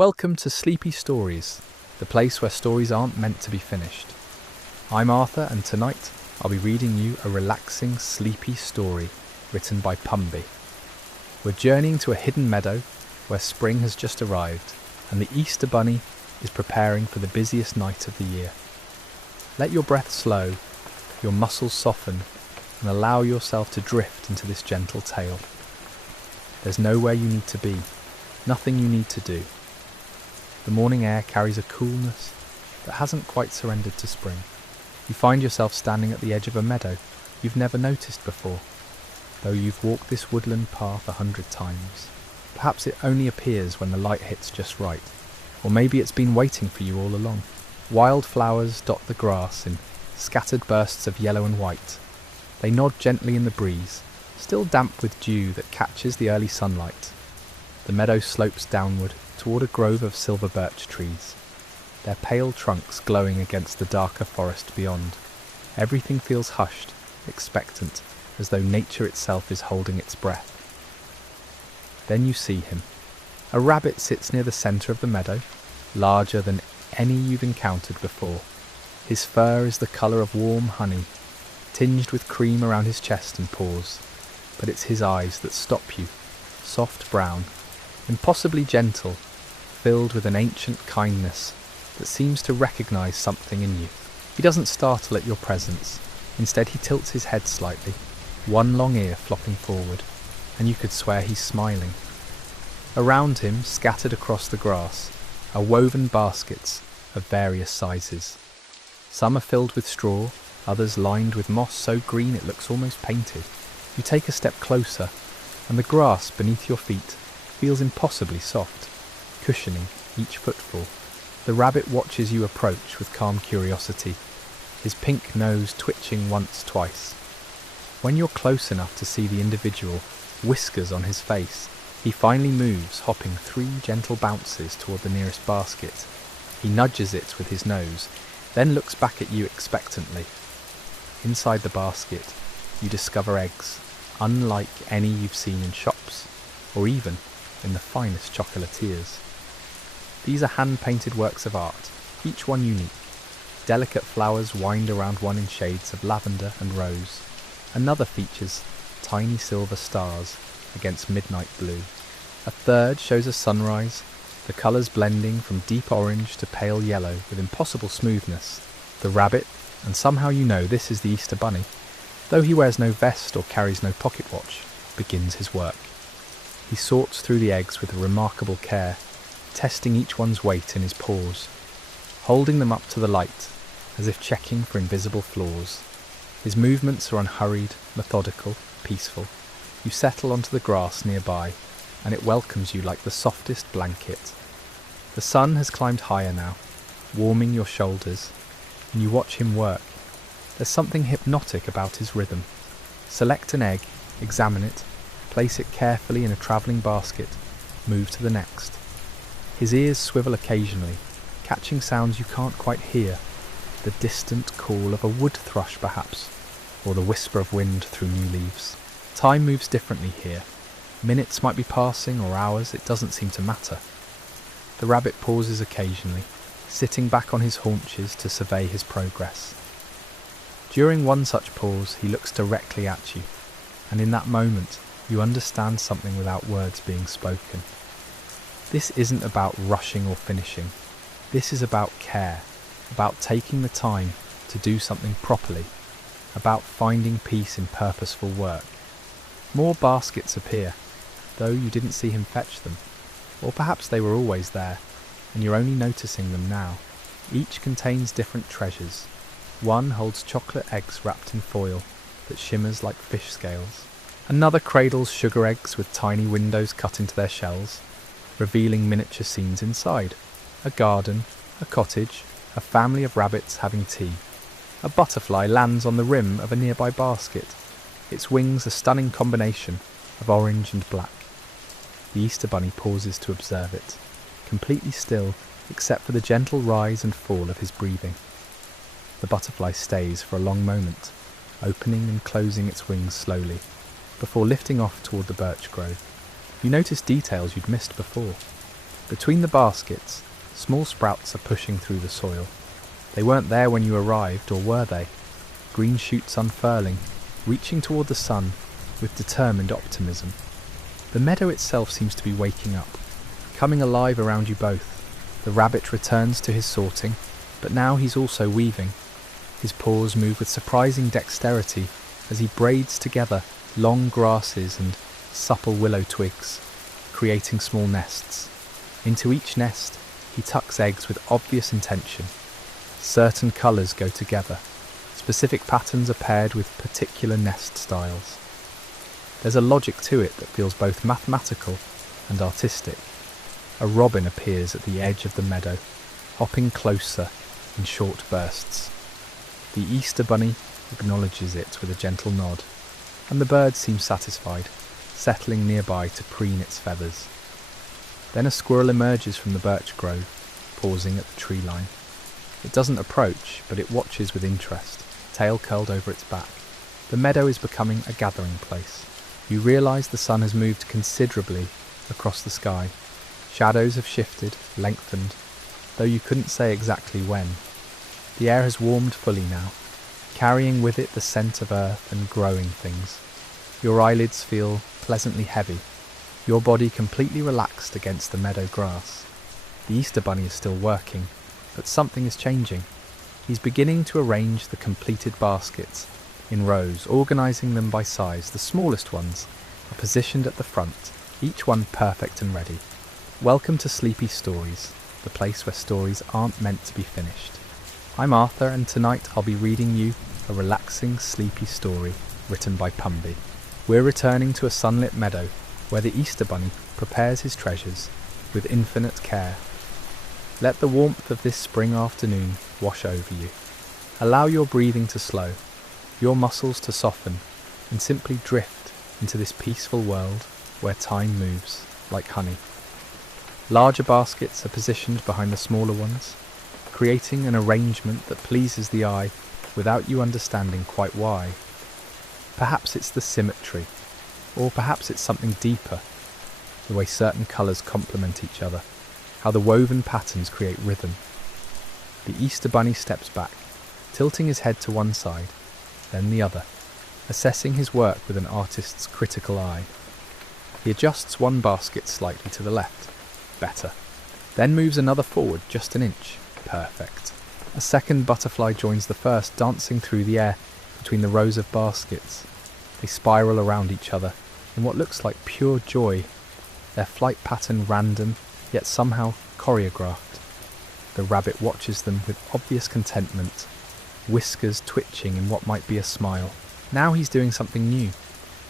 Welcome to Sleepy Stories, the place where stories aren't meant to be finished. I'm Arthur, and tonight I'll be reading you a relaxing, sleepy story written by Pumby. We're journeying to a hidden meadow where spring has just arrived and the Easter Bunny is preparing for the busiest night of the year. Let your breath slow, your muscles soften, and allow yourself to drift into this gentle tale. There's nowhere you need to be, nothing you need to do. The morning air carries a coolness that hasn't quite surrendered to spring. You find yourself standing at the edge of a meadow you've never noticed before, though you've walked this woodland path 100 times. Perhaps it only appears when the light hits just right, or maybe it's been waiting for you all along. Wildflowers dot the grass in scattered bursts of yellow and white. They nod gently in the breeze, still damp with dew that catches the early sunlight. The meadow slopes downward toward a grove of silver birch trees, their pale trunks glowing against the darker forest beyond. Everything feels hushed, expectant, as though nature itself is holding its breath. Then you see him. A rabbit sits near the centre of the meadow, larger than any you've encountered before. His fur is the colour of warm honey, tinged with cream around his chest and paws, but it's his eyes that stop you, soft brown, impossibly gentle, filled with an ancient kindness that seems to recognise something in you. He doesn't startle at your presence. Instead, he tilts his head slightly, one long ear flopping forward, and you could swear he's smiling. Around him, scattered across the grass, are woven baskets of various sizes. Some are filled with straw, others lined with moss so green it looks almost painted. You take a step closer, and the grass beneath your feet feels impossibly soft, cushioning each footfall. The rabbit watches you approach with calm curiosity, his pink nose twitching once, twice. When you're close enough to see the individual whiskers on his face, he finally moves, hopping 3 gentle bounces toward the nearest basket. He nudges it with his nose, then looks back at you expectantly. Inside the basket, you discover eggs, unlike any you've seen in shops, or even in the finest chocolatiers. These are hand-painted works of art, each one unique. Delicate flowers wind around one in shades of lavender and rose. Another features tiny silver stars against midnight blue. A third shows a sunrise, the colours blending from deep orange to pale yellow with impossible smoothness. The rabbit, and somehow you know this is the Easter Bunny, though he wears no vest or carries no pocket watch, begins his work. He sorts through the eggs with remarkable care, testing each one's weight in his paws, holding them up to the light, as if checking for invisible flaws. His movements are unhurried, methodical, peaceful. You settle onto the grass nearby, and it welcomes you like the softest blanket. The sun has climbed higher now, warming your shoulders, and you watch him work. There's something hypnotic about his rhythm. Select an egg, examine it, place it carefully in a travelling basket, move to the next. His ears swivel occasionally, catching sounds you can't quite hear, the distant call of a wood thrush perhaps, or the whisper of wind through new leaves. Time moves differently here. Minutes might be passing or hours, it doesn't seem to matter. The rabbit pauses occasionally, sitting back on his haunches to survey his progress. During one such pause, he looks directly at you, and in that moment, you understand something without words being spoken. This isn't about rushing or finishing. This is about care, about taking the time to do something properly, about finding peace in purposeful work. More baskets appear, though you didn't see him fetch them, or perhaps they were always there, and you're only noticing them now. Each contains different treasures. One holds chocolate eggs wrapped in foil that shimmers like fish scales. Another cradles sugar eggs with tiny windows cut into their shells, revealing miniature scenes inside. A garden, a cottage, a family of rabbits having tea. A butterfly lands on the rim of a nearby basket, its wings a stunning combination of orange and black. The Easter Bunny pauses to observe it, completely still except for the gentle rise and fall of his breathing. The butterfly stays for a long moment, opening and closing its wings slowly, before lifting off toward the birch grove. You notice details you'd missed before. Between the baskets, small sprouts are pushing through the soil. They weren't there when you arrived, or were they? Green shoots unfurling, reaching toward the sun with determined optimism. The meadow itself seems to be waking up, coming alive around you both. The rabbit returns to his sorting, but now he's also weaving. His paws move with surprising dexterity as he braids together long grasses and supple willow twigs, creating small nests. Into each nest, he tucks eggs with obvious intention. Certain colours go together. Specific patterns are paired with particular nest styles. There's a logic to it that feels both mathematical and artistic. A robin appears at the edge of the meadow, hopping closer in short bursts. The Easter bunny acknowledges it with a gentle nod, and the bird seems satisfied, settling nearby to preen its feathers. Then a squirrel emerges from the birch grove, pausing at the tree line. It doesn't approach, but it watches with interest, tail curled over its back. The meadow is becoming a gathering place. You realise the sun has moved considerably across the sky. Shadows have shifted, lengthened, though you couldn't say exactly when. The air has warmed fully now, carrying with it the scent of earth and growing things. Your eyelids feel pleasantly heavy, your body completely relaxed against the meadow grass. The Easter bunny is still working, but something is changing. He's beginning to arrange the completed baskets in rows, organising them by size. The smallest ones are positioned at the front, each one perfect and ready. Welcome to Sleepy Stories, the place where stories aren't meant to be finished. I'm Arthur, and tonight I'll be reading you a relaxing, sleepy story written by Pumby. We're returning to a sunlit meadow where the Easter bunny prepares his treasures with infinite care. Let the warmth of this spring afternoon wash over you. Allow your breathing to slow, your muscles to soften, and simply drift into this peaceful world where time moves like honey. Larger baskets are positioned behind the smaller ones, creating an arrangement that pleases the eye without you understanding quite why. Perhaps it's the symmetry, or perhaps it's something deeper, the way certain colours complement each other, how the woven patterns create rhythm. The Easter bunny steps back, tilting his head to one side, then the other, assessing his work with an artist's critical eye. He adjusts one basket slightly to the left. Better. Then moves another forward just an inch. Perfect. A second butterfly joins the first, dancing through the air between the rows of baskets. They spiral around each other in what looks like pure joy, their flight pattern random, yet somehow choreographed. The rabbit watches them with obvious contentment, whiskers twitching in what might be a smile. Now he's doing something new.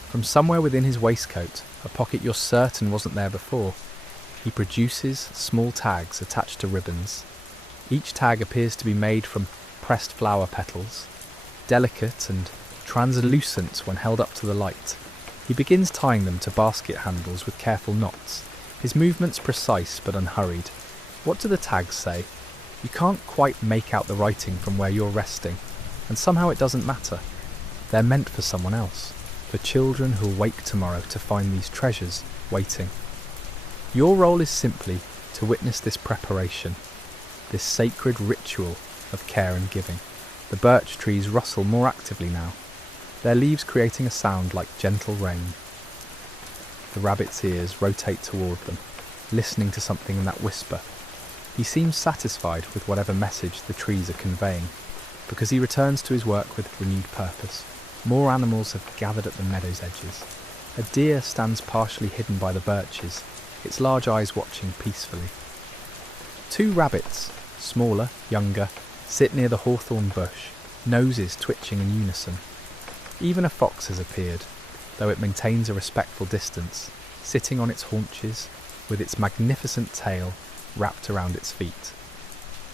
From somewhere within his waistcoat, a pocket you're certain wasn't there before, he produces small tags attached to ribbons. Each tag appears to be made from pressed flower petals, delicate and translucent when held up to the light. He begins tying them to basket handles with careful knots, his movements precise but unhurried. What do the tags say? You can't quite make out the writing from where you're resting, and somehow it doesn't matter. They're meant for someone else, for children who'll wake tomorrow to find these treasures waiting. Your role is simply to witness this preparation, this sacred ritual of care and giving. The birch trees rustle more actively now, their leaves creating a sound like gentle rain. The rabbit's ears rotate toward them, listening to something in that whisper. He seems satisfied with whatever message the trees are conveying, because he returns to his work with renewed purpose. More animals have gathered at the meadow's edges. A deer stands partially hidden by the birches, its large eyes watching peacefully. Two rabbits, smaller, younger, sit near the hawthorn bush, noses twitching in unison. Even a fox has appeared, though it maintains a respectful distance, sitting on its haunches, with its magnificent tail wrapped around its feet.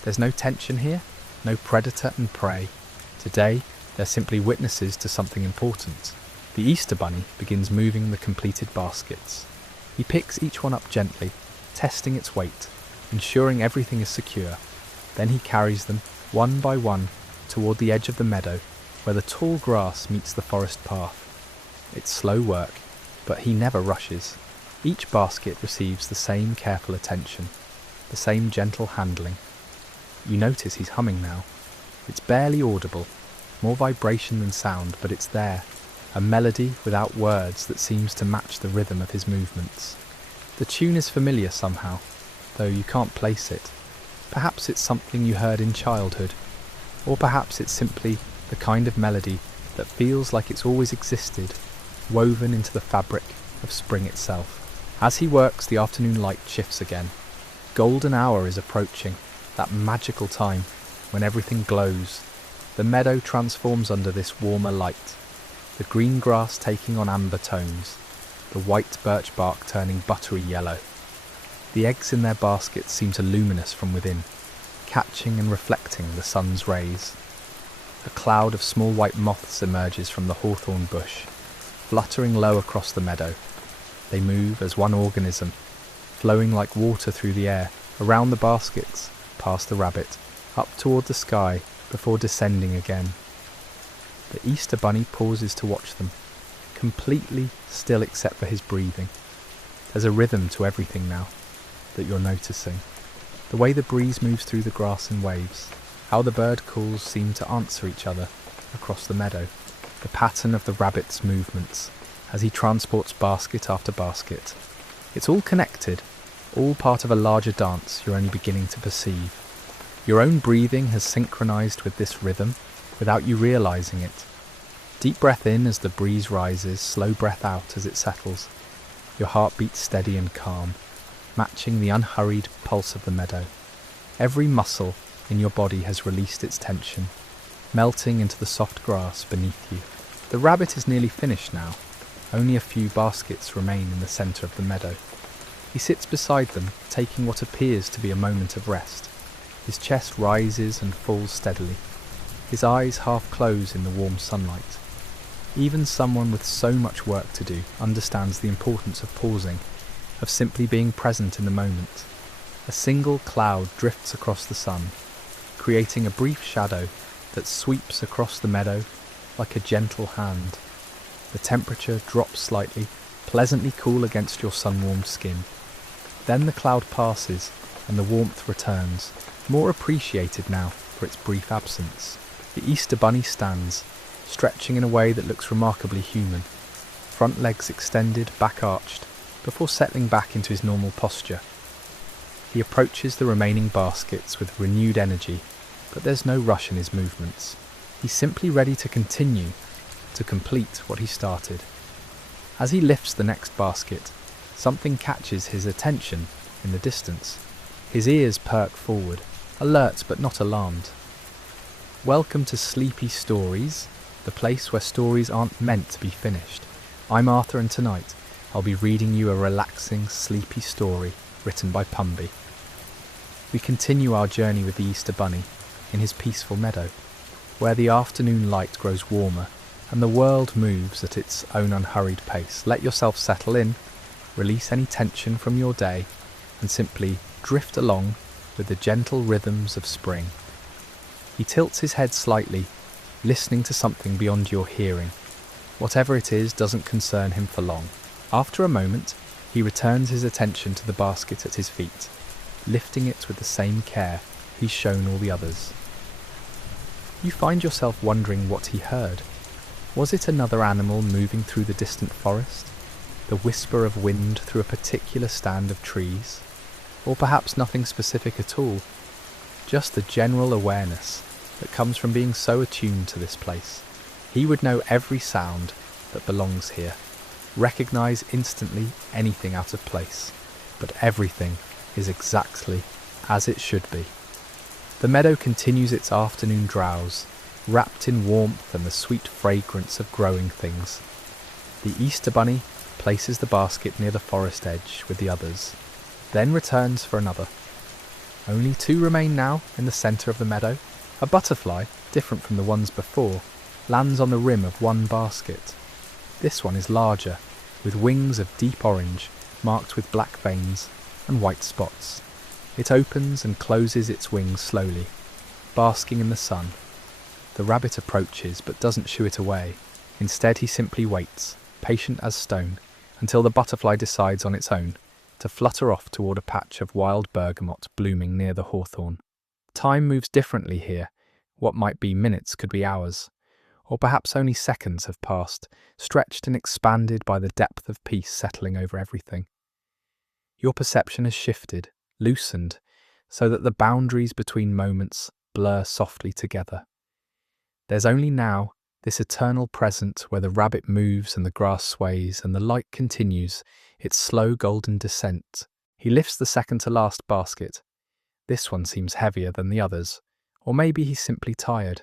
There's no tension here, no predator and prey. Today, they're simply witnesses to something important. The Easter bunny begins moving the completed baskets. He picks each one up gently, testing its weight, ensuring everything is secure. Then he carries them, one by one, toward the edge of the meadow, where the tall grass meets the forest path. It's slow work, but he never rushes. Each basket receives the same careful attention, the same gentle handling. You notice he's humming now. It's barely audible, more vibration than sound, but it's there, a melody without words that seems to match the rhythm of his movements. The tune is familiar somehow, though you can't place it. Perhaps it's something you heard in childhood, or perhaps it's simply the kind of melody that feels like it's always existed, woven into the fabric of spring itself. As he works, the afternoon light shifts again. Golden hour is approaching, that magical time when everything glows. The meadow transforms under this warmer light, the green grass taking on amber tones, the white birch bark turning buttery yellow. The eggs in their baskets seem to luminous from within, catching and reflecting the sun's rays. A cloud of small white moths emerges from the hawthorn bush, fluttering low across the meadow. They move as one organism, flowing like water through the air, around the baskets, past the rabbit, up toward the sky, before descending again. The Easter bunny pauses to watch them, completely still except for his breathing. There's a rhythm to everything now that you're noticing. The way the breeze moves through the grass in waves, how the bird calls seem to answer each other across the meadow, the pattern of the rabbit's movements as he transports basket after basket. It's all connected, all part of a larger dance you're only beginning to perceive. Your own breathing has synchronized with this rhythm without you realizing it. Deep breath in as the breeze rises, slow breath out as it settles. Your heart beats steady and calm, matching the unhurried pulse of the meadow. Every muscle in your body has released its tension, melting into the soft grass beneath you. The rabbit is nearly finished now. Only a few baskets remain in the centre of the meadow. He sits beside them, taking what appears to be a moment of rest. His chest rises and falls steadily. His eyes half close in the warm sunlight. Even someone with so much work to do understands the importance of pausing, of simply being present in the moment. A single cloud drifts across the sun, creating a brief shadow that sweeps across the meadow like a gentle hand. The temperature drops slightly, pleasantly cool against your sun-warmed skin. Then the cloud passes and the warmth returns, more appreciated now for its brief absence. The Easter bunny stands, stretching in a way that looks remarkably human, front legs extended, back arched, before settling back into his normal posture. He approaches the remaining baskets with renewed energy, but there's no rush in his movements. He's simply ready to continue, to complete what he started. As he lifts the next basket, something catches his attention in the distance. His ears perk forward, alert but not alarmed. Welcome to Sleepy Stories, the place where stories aren't meant to be finished. I'm Arthur, and tonight I'll be reading you a relaxing, sleepy story written by Pumby. We continue our journey with the Easter bunny in his peaceful meadow, where the afternoon light grows warmer and the world moves at its own unhurried pace. Let yourself settle in, release any tension from your day, and simply drift along with the gentle rhythms of spring. He tilts his head slightly, listening to something beyond your hearing. Whatever it is doesn't concern him for long. After a moment, he returns his attention to the basket at his feet, lifting it with the same care he's shown all the others. You find yourself wondering what he heard. Was it another animal moving through the distant forest? The whisper of wind through a particular stand of trees? Or perhaps nothing specific at all, just the general awareness that comes from being so attuned to this place. He would know every sound that belongs here, recognize instantly anything out of place, but everything is exactly as it should be. The meadow continues its afternoon drowse, wrapped in warmth and the sweet fragrance of growing things. The Easter bunny places the basket near the forest edge with the others, then returns for another. Only 2 remain now in the centre of the meadow. A butterfly, different from the ones before, lands on the rim of one basket. This one is larger, with wings of deep orange, marked with black veins and white spots. It opens and closes its wings slowly, basking in the sun. The rabbit approaches but doesn't shoo it away. Instead he simply waits, patient as stone, until the butterfly decides on its own to flutter off toward a patch of wild bergamot blooming near the hawthorn. Time moves differently here. What might be minutes could be hours, or perhaps only seconds have passed, stretched and expanded by the depth of peace settling over everything. Your perception has shifted, loosened, so that the boundaries between moments blur softly together. There's only now, this eternal present where the rabbit moves and the grass sways and the light continues its slow golden descent. He lifts the second to last basket. This one seems heavier than the others, or maybe he's simply tired.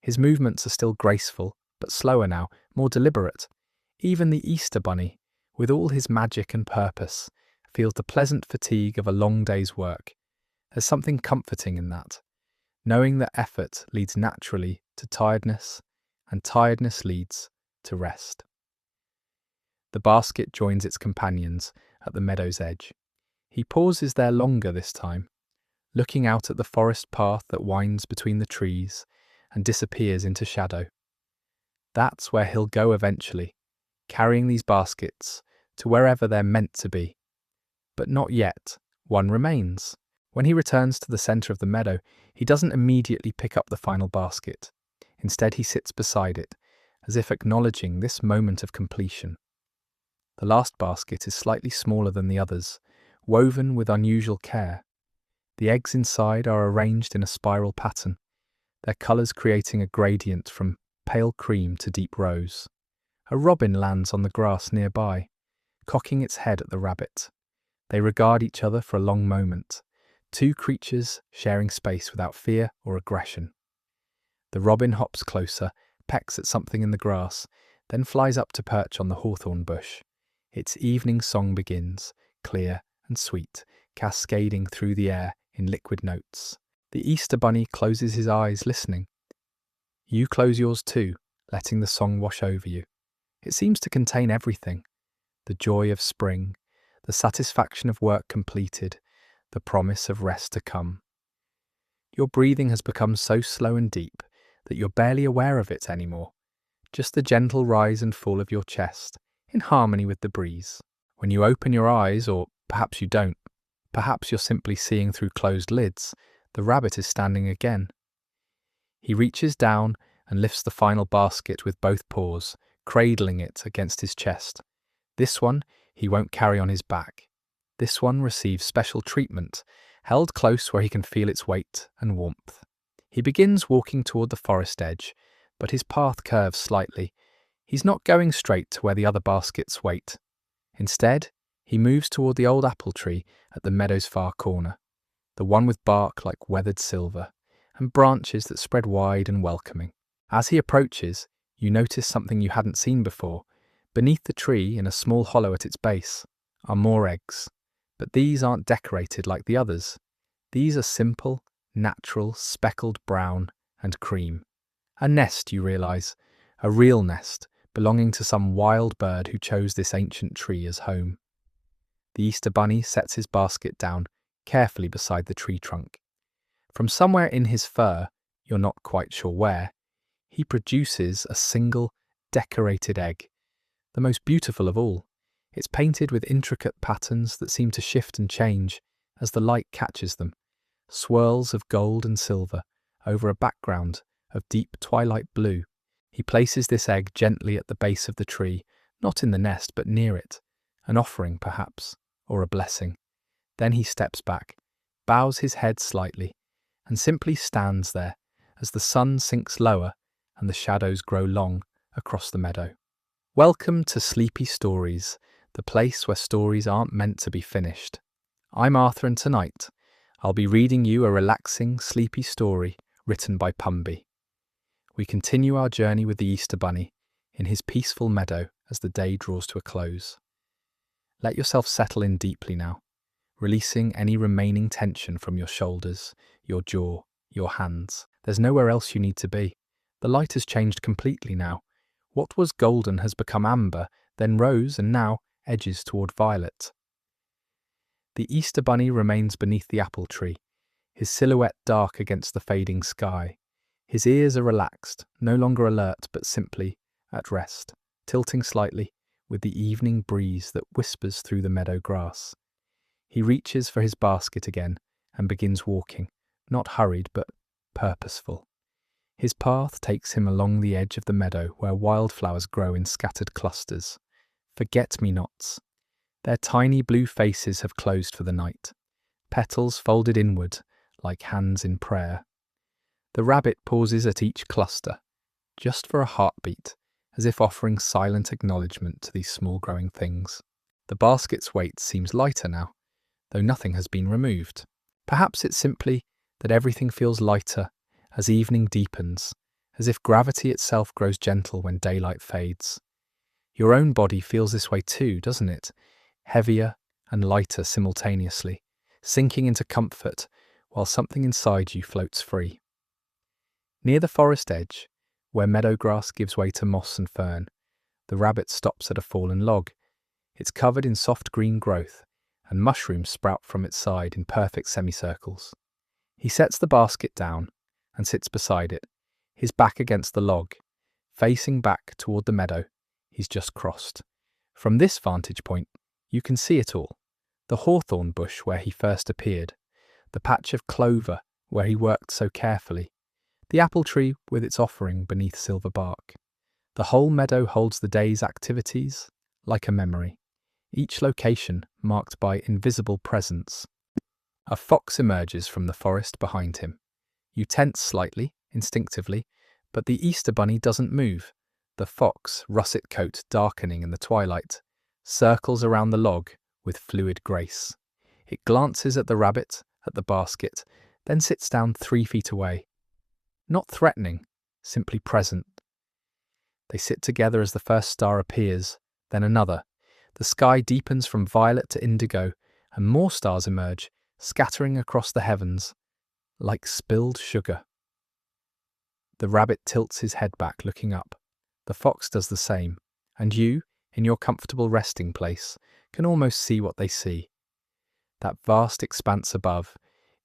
His movements are still graceful, but slower now, more deliberate. Even the Easter bunny, with all his magic and purpose, feels the pleasant fatigue of a long day's work. There's something comforting in that, knowing that effort leads naturally to tiredness, and tiredness leads to rest. The basket joins its companions at the meadow's edge. He pauses there longer this time, looking out at the forest path that winds between the trees and disappears into shadow. That's where he'll go eventually, carrying these baskets to wherever they're meant to be. But not yet. One remains. When he returns to the centre of the meadow, he doesn't immediately pick up the final basket. Instead, he sits beside it, as if acknowledging this moment of completion. The last basket is slightly smaller than the others, woven with unusual care. The eggs inside are arranged in a spiral pattern, their colours creating a gradient from pale cream to deep rose. A robin lands on the grass nearby, cocking its head at the rabbit. They regard each other for a long moment, two creatures sharing space without fear or aggression. The robin hops closer, pecks at something in the grass, then flies up to perch on the hawthorn bush. Its evening song begins, clear and sweet, cascading through the air in liquid notes. The Easter bunny closes his eyes, listening. You close yours too, letting the song wash over you. It seems to contain everything: the joy of spring, the satisfaction of work completed, the promise of rest to come. Your breathing has become so slow and deep that you're barely aware of it anymore, just the gentle rise and fall of your chest, in harmony with the breeze. When you open your eyes, or perhaps you don't, perhaps you're simply seeing through closed lids, the rabbit is standing again. He reaches down and lifts the final basket with both paws, cradling it against his chest. This one he won't carry on his back. This one receives special treatment, held close where he can feel its weight and warmth. He begins walking toward the forest edge, but his path curves slightly. He's not going straight to where the other baskets wait. Instead, he moves toward the old apple tree at the meadow's far corner, the one with bark like weathered silver, and branches that spread wide and welcoming. As he approaches, you notice something you hadn't seen before. Beneath the tree, in a small hollow at its base, are more eggs. But these aren't decorated like the others. These are simple, natural, speckled brown and cream. A nest, you realise, a real nest, belonging to some wild bird who chose this ancient tree as home. The Easter bunny sets his basket down carefully beside the tree trunk. From somewhere in his fur, you're not quite sure where, he produces a single, decorated egg, the most beautiful of all. It's painted with intricate patterns that seem to shift and change as the light catches them, swirls of gold and silver over a background of deep twilight blue. He places this egg gently at the base of the tree, not in the nest but near it, an offering perhaps, or a blessing. Then he steps back, bows his head slightly, and simply stands there as the sun sinks lower and the shadows grow long across the meadow. Welcome to Sleepy Stories, the place where stories aren't meant to be finished. I'm Arthur, and tonight I'll be reading you a relaxing, sleepy story written by Pumby. We continue our journey with the Easter Bunny in his peaceful meadow as the day draws to a close. Let yourself settle in deeply now, releasing any remaining tension from your shoulders, your jaw, your hands. There's nowhere else you need to be. The light has changed completely now. What was golden has become amber, then rose, and now edges toward violet. The Easter Bunny remains beneath the apple tree, his silhouette dark against the fading sky. His ears are relaxed, no longer alert but simply at rest, tilting slightly with the evening breeze that whispers through the meadow grass. He reaches for his basket again and begins walking, not hurried but purposeful. His path takes him along the edge of the meadow where wildflowers grow in scattered clusters. Forget-me-nots. Their tiny blue faces have closed for the night, petals folded inward like hands in prayer. The rabbit pauses at each cluster, just for a heartbeat, as if offering silent acknowledgement to these small growing things. The basket's weight seems lighter now, though nothing has been removed. Perhaps it's simply that everything feels lighter as evening deepens, as if gravity itself grows gentle when daylight fades. Your own body feels this way too, doesn't it? Heavier and lighter simultaneously, sinking into comfort while something inside you floats free. Near the forest edge, where meadow grass gives way to moss and fern, the rabbit stops at a fallen log. It's covered in soft green growth, and mushrooms sprout from its side in perfect semicircles. He sets the basket down and sits beside it, his back against the log, facing back toward the meadow he's just crossed. From this vantage point, you can see it all. The hawthorn bush where he first appeared, the patch of clover where he worked so carefully, the apple tree with its offering beneath silver bark. The whole meadow holds the day's activities like a memory, each location marked by invisible presence. A fox emerges from the forest behind him. You tense slightly, instinctively, but the Easter bunny doesn't move. The fox, russet coat darkening in the twilight, circles around the log with fluid grace. It glances at the rabbit, at the basket, then sits down 3 feet away. Not threatening, simply present. They sit together as the first star appears, then another. The sky deepens from violet to indigo, and more stars emerge, scattering across the heavens like spilled sugar. The rabbit tilts his head back, looking up. The fox does the same, and you, in your comfortable resting place, can almost see what they see. That vast expanse above,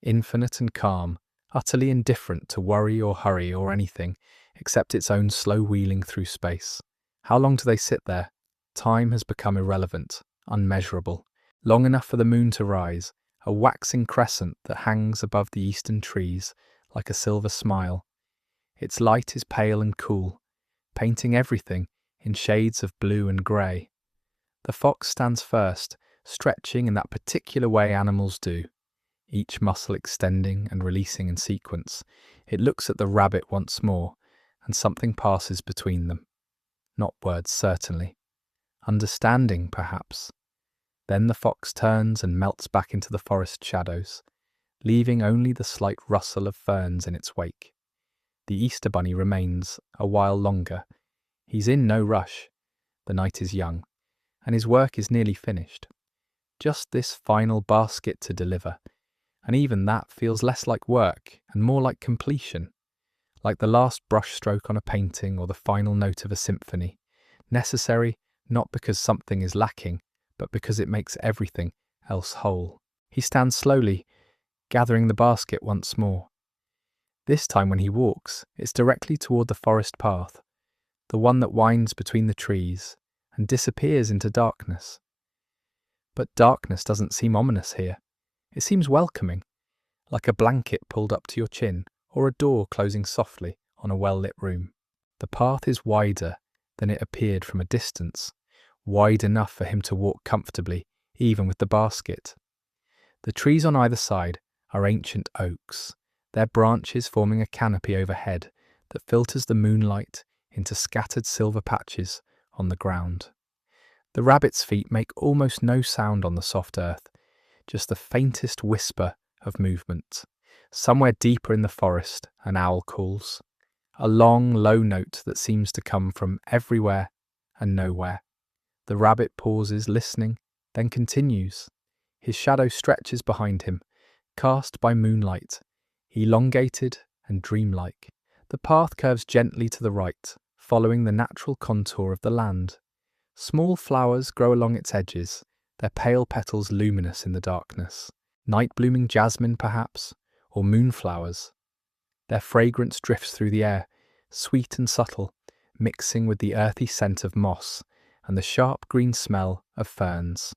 infinite and calm, utterly indifferent to worry or hurry or anything, except its own slow wheeling through space. How long do they sit there? Time has become irrelevant, unmeasurable. Long enough for the moon to rise, a waxing crescent that hangs above the eastern trees like a silver smile. Its light is pale and cool, painting everything in shades of blue and grey. The fox stands first, stretching in that particular way animals do, each muscle extending and releasing in sequence. It looks at the rabbit once more, and something passes between them. Not words, certainly. Understanding, perhaps. Then the fox turns and melts back into the forest shadows, leaving only the slight rustle of ferns in its wake. The Easter bunny remains a while longer. He's in no rush. The night is young, and his work is nearly finished. Just this final basket to deliver, and even that feels less like work and more like completion, like the last brushstroke on a painting or the final note of a symphony, necessary not because something is lacking, but because it makes everything else whole. He stands slowly, gathering the basket once more. This time when he walks, it's directly toward the forest path, the one that winds between the trees and disappears into darkness. But darkness doesn't seem ominous here. It seems welcoming, like a blanket pulled up to your chin or a door closing softly on a well-lit room. The path is wider than it appeared from a distance, wide enough for him to walk comfortably, even with the basket. The trees on either side are ancient oaks, their branches forming a canopy overhead that filters the moonlight into scattered silver patches on the ground. The rabbit's feet make almost no sound on the soft earth, just the faintest whisper of movement. Somewhere deeper in the forest, an owl calls, a long, low note that seems to come from everywhere and nowhere. The rabbit pauses, listening, then continues. His shadow stretches behind him, cast by moonlight, elongated and dreamlike. The path curves gently to the right, following the natural contour of the land. Small flowers grow along its edges, their pale petals luminous in the darkness. Night-blooming jasmine, perhaps, or moonflowers. Their fragrance drifts through the air, sweet and subtle, mixing with the earthy scent of moss and the sharp green smell of ferns.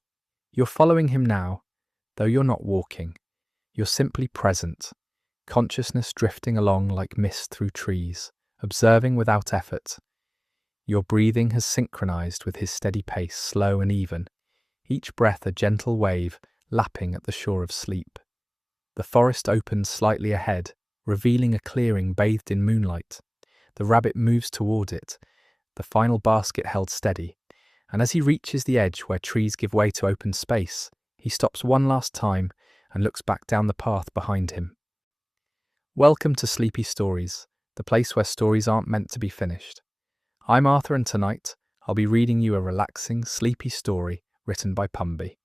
You're following him now, though you're not walking. You're simply present, consciousness drifting along like mist through trees, observing without effort. Your breathing has synchronized with his steady pace, slow and even, each breath a gentle wave lapping at the shore of sleep. The forest opens slightly ahead, revealing a clearing bathed in moonlight. The rabbit moves toward it, the final basket held steady, and as he reaches the edge where trees give way to open space, he stops one last time and looks back down the path behind him. Welcome to Sleepy Stories, the place where stories aren't meant to be finished. I'm Arthur, and tonight I'll be reading you a relaxing, sleepy story written by Pumby.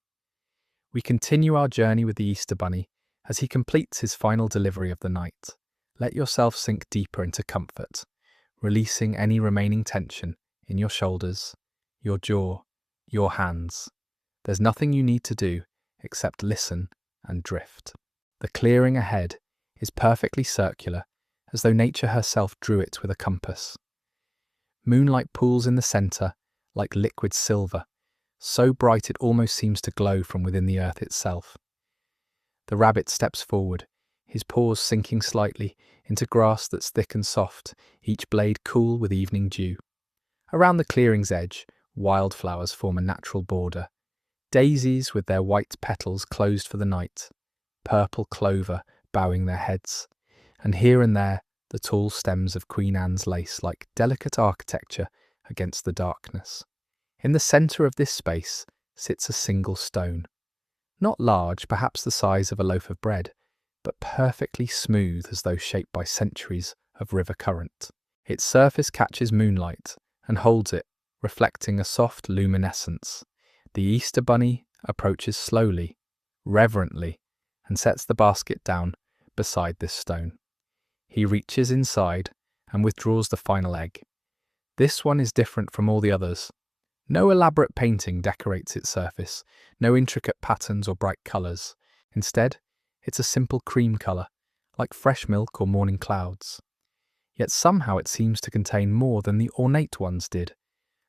We continue our journey with the Easter Bunny as he completes his final delivery of the night. Let yourself sink deeper into comfort, releasing any remaining tension in your shoulders, your jaw, your hands. There's nothing you need to do except listen and drift. The clearing ahead is perfectly circular, as though nature herself drew it with a compass. Moonlight pools in the centre like liquid silver, so bright it almost seems to glow from within the earth itself. The rabbit steps forward, his paws sinking slightly into grass that's thick and soft, each blade cool with evening dew. Around the clearing's edge, wildflowers form a natural border. Daisies with their white petals closed for the night, purple clover bowing their heads, and here and there the tall stems of Queen Anne's lace like delicate architecture against the darkness. In the centre of this space sits a single stone. Not large, perhaps the size of a loaf of bread, but perfectly smooth as though shaped by centuries of river current. Its surface catches moonlight and holds it, reflecting a soft luminescence. The Easter Bunny approaches slowly, reverently, and sets the basket down beside this stone. He reaches inside and withdraws the final egg. This one is different from all the others. No elaborate painting decorates its surface, no intricate patterns or bright colours. Instead, it's a simple cream colour, like fresh milk or morning clouds. Yet somehow it seems to contain more than the ornate ones did,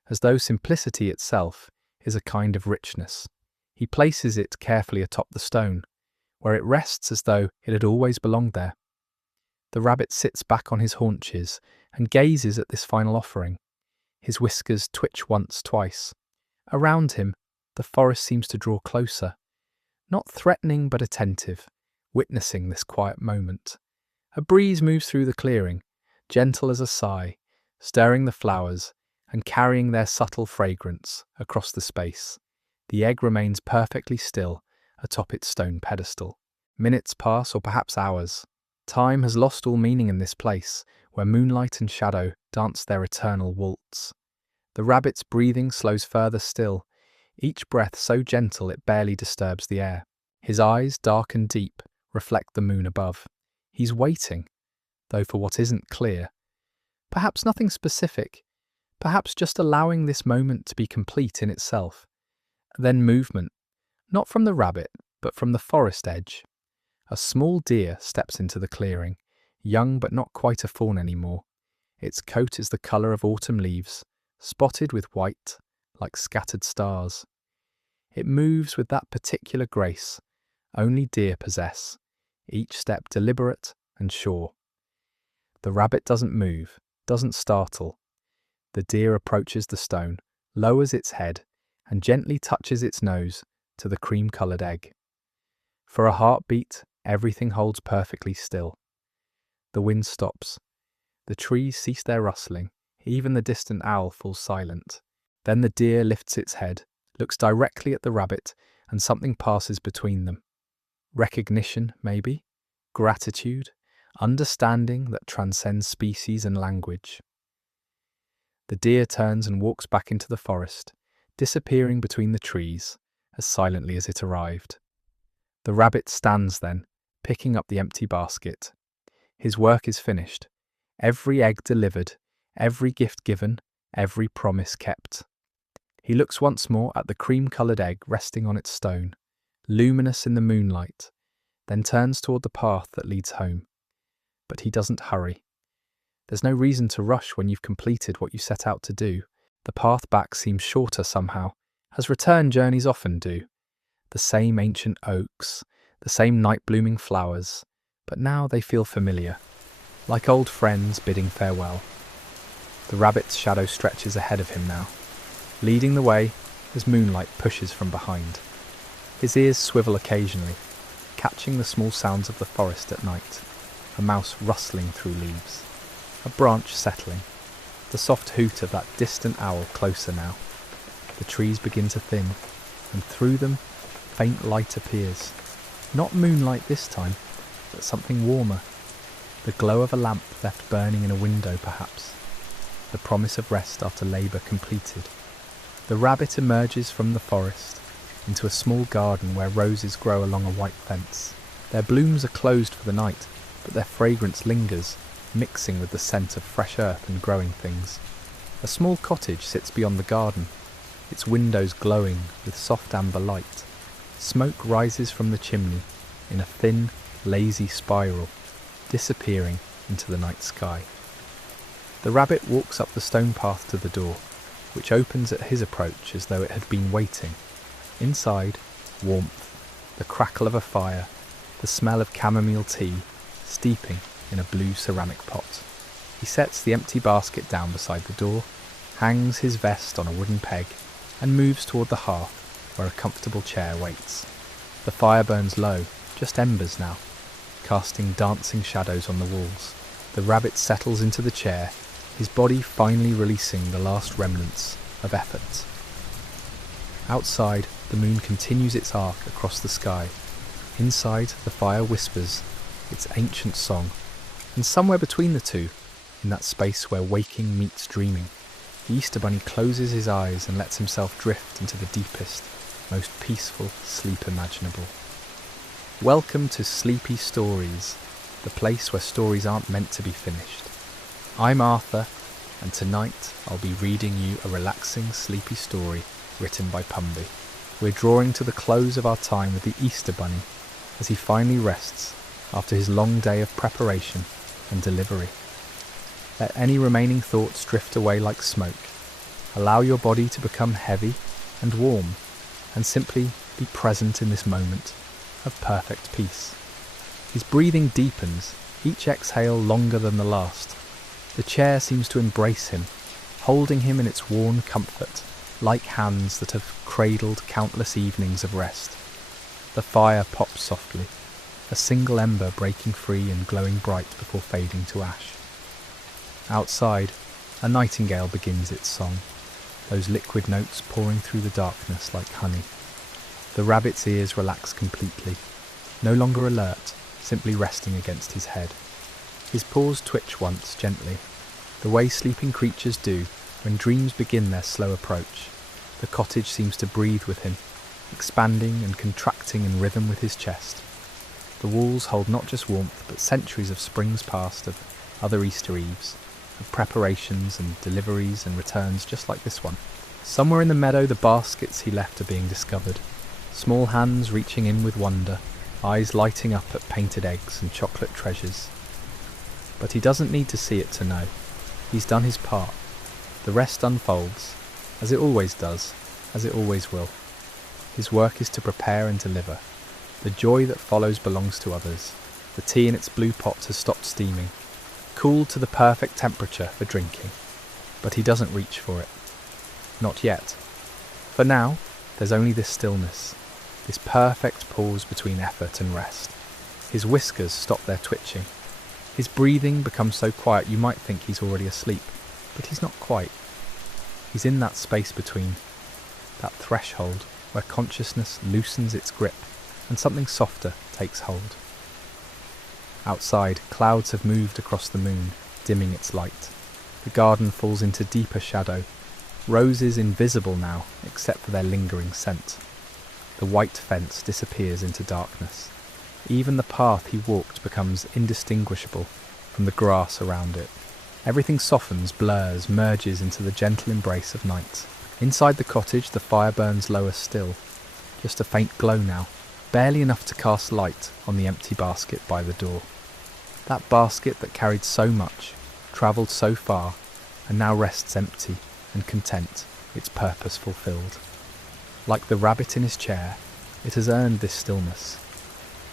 as though simplicity itself is a kind of richness. He places it carefully atop the stone, where it rests as though it had always belonged there. The rabbit sits back on his haunches and gazes at this final offering. His whiskers twitch once, twice. Around him, the forest seems to draw closer, not threatening but attentive, witnessing this quiet moment. A breeze moves through the clearing, gentle as a sigh, stirring the flowers and carrying their subtle fragrance across the space. The egg remains perfectly still atop its stone pedestal. Minutes pass, or perhaps hours. Time has lost all meaning in this place, where moonlight and shadow dance their eternal waltz. The rabbit's breathing slows further still, each breath so gentle it barely disturbs the air. His eyes, dark and deep, reflect the moon above. He's waiting, though for what isn't clear. Perhaps nothing specific, perhaps just allowing this moment to be complete in itself. Then movement, not from the rabbit, but from the forest edge. A small deer steps into the clearing, young but not quite a fawn anymore. Its coat is the colour of autumn leaves, spotted with white, like scattered stars. It moves with that particular grace only deer possess, each step deliberate and sure. The rabbit doesn't move, doesn't startle. The deer approaches the stone, lowers its head, and gently touches its nose to the cream-coloured egg. For a heartbeat, everything holds perfectly still. The wind stops. The trees cease their rustling. Even the distant owl falls silent. Then the deer lifts its head, looks directly at the rabbit, and something passes between them. Recognition, maybe? Gratitude? Understanding that transcends species and language. The deer turns and walks back into the forest, disappearing between the trees as silently as it arrived. The rabbit stands then, picking up the empty basket. His work is finished. Every egg delivered, every gift given, every promise kept. He looks once more at the cream-coloured egg resting on its stone, luminous in the moonlight, then turns toward the path that leads home. But he doesn't hurry. There's no reason to rush when you've completed what you set out to do. The path back seems shorter somehow, as return journeys often do. The same ancient oaks, the same night-blooming flowers, but now they feel familiar, like old friends bidding farewell. The rabbit's shadow stretches ahead of him now, leading the way as moonlight pushes from behind. His ears swivel occasionally, catching the small sounds of the forest at night, a mouse rustling through leaves, a branch settling, the soft hoot of that distant owl closer now. The trees begin to thin, and through them faint light appears. Not moonlight this time, but something warmer. The glow of a lamp left burning in a window, perhaps. The promise of rest after labour completed. The rabbit emerges from the forest into a small garden where roses grow along a white fence. Their blooms are closed for the night, but their fragrance lingers, mixing with the scent of fresh earth and growing things. A small cottage sits beyond the garden, its windows glowing with soft amber light. Smoke rises from the chimney in a thin, lazy spiral, disappearing into the night sky. The rabbit walks up the stone path to the door, which opens at his approach as though it had been waiting. Inside, warmth, the crackle of a fire, the smell of chamomile tea, steeping in a blue ceramic pot. He sets the empty basket down beside the door, hangs his vest on a wooden peg, and moves toward the hearth, where a comfortable chair waits. The fire burns low, just embers now, casting dancing shadows on the walls. The rabbit settles into the chair, his body finally releasing the last remnants of effort. Outside, the moon continues its arc across the sky. Inside, the fire whispers its ancient song, and somewhere between the two, in that space where waking meets dreaming, the Easter Bunny closes his eyes and lets himself drift into the deepest, most peaceful sleep imaginable. Welcome to Sleepy Stories, the place where stories aren't meant to be finished. I'm Arthur, and tonight I'll be reading you a relaxing, sleepy story written by Pumby. We're drawing to the close of our time with the Easter Bunny as he finally rests after his long day of preparation and delivery. Let any remaining thoughts drift away like smoke. Allow your body to become heavy and warm, and simply be present in this moment of perfect peace. His breathing deepens, each exhale longer than the last. The chair seems to embrace him, holding him in its worn comfort, like hands that have cradled countless evenings of rest. The fire pops softly, a single ember breaking free and glowing bright before fading to ash. Outside, a nightingale begins its song, those liquid notes pouring through the darkness like honey. The rabbit's ears relax completely, no longer alert, simply resting against his head. His paws twitch once, gently, the way sleeping creatures do when dreams begin their slow approach. The cottage seems to breathe with him, expanding and contracting in rhythm with his chest. The walls hold not just warmth, but centuries of springs past, of other Easter Eves, of preparations and deliveries and returns just like this one. Somewhere in the meadow, the baskets he left are being discovered, small hands reaching in with wonder, eyes lighting up at painted eggs and chocolate treasures. But he doesn't need to see it to know. He's done his part. The rest unfolds, as it always does, as it always will. His work is to prepare and deliver. The joy that follows belongs to others. The tea in its blue pot has stopped steaming, cooled to the perfect temperature for drinking. But he doesn't reach for it. Not yet. For now, there's only this stillness, this perfect pause between effort and rest. His whiskers stop their twitching. His breathing becomes so quiet you might think he's already asleep, but he's not quite. He's in that space between, that threshold where consciousness loosens its grip and something softer takes hold. Outside, clouds have moved across the moon, dimming its light. The garden falls into deeper shadow, roses invisible now except for their lingering scent. The white fence disappears into darkness. Even the path he walked becomes indistinguishable from the grass around it. Everything softens, blurs, merges into the gentle embrace of night. Inside the cottage, the fire burns lower still, just a faint glow now, barely enough to cast light on the empty basket by the door. That basket that carried so much, travelled so far, and now rests empty, and content, its purpose fulfilled. Like the rabbit in his chair, it has earned this stillness,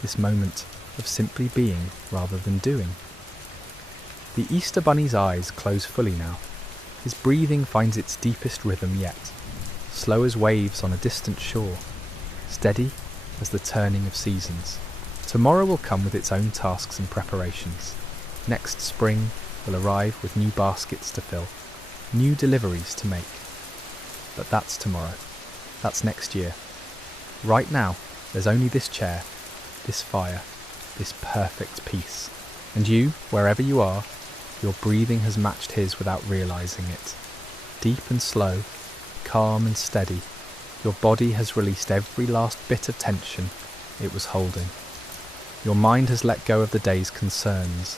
this moment of simply being rather than doing. The Easter bunny's eyes close fully now. His breathing finds its deepest rhythm yet, slow as waves on a distant shore, steady as the turning of seasons. Tomorrow will come with its own tasks and preparations. Next spring will arrive with new baskets to fill, new deliveries to make. But that's tomorrow. That's next year. Right now, there's only this chair, this fire, this perfect peace. And you, wherever you are, your breathing has matched his without realizing it. Deep and slow, calm and steady, your body has released every last bit of tension it was holding. Your mind has let go of the day's concerns,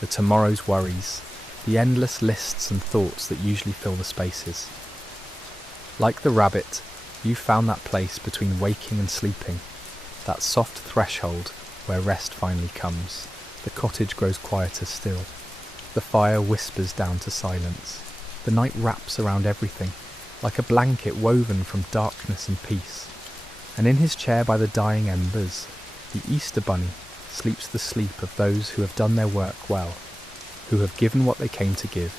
the tomorrow's worries, the endless lists and thoughts that usually fill the spaces. Like the rabbit, you found that place between waking and sleeping, that soft threshold where rest finally comes. The cottage grows quieter still. The fire whispers down to silence. The night wraps around everything, like a blanket woven from darkness and peace. And in his chair by the dying embers, the Easter bunny sleeps the sleep of those who have done their work well, who have given what they came to give,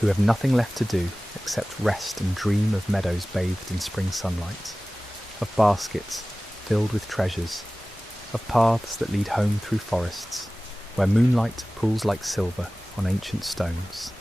who have nothing left to do except rest and dream of meadows bathed in spring sunlight, of baskets filled with treasures, of paths that lead home through forests, where moonlight pools like silver on ancient stones.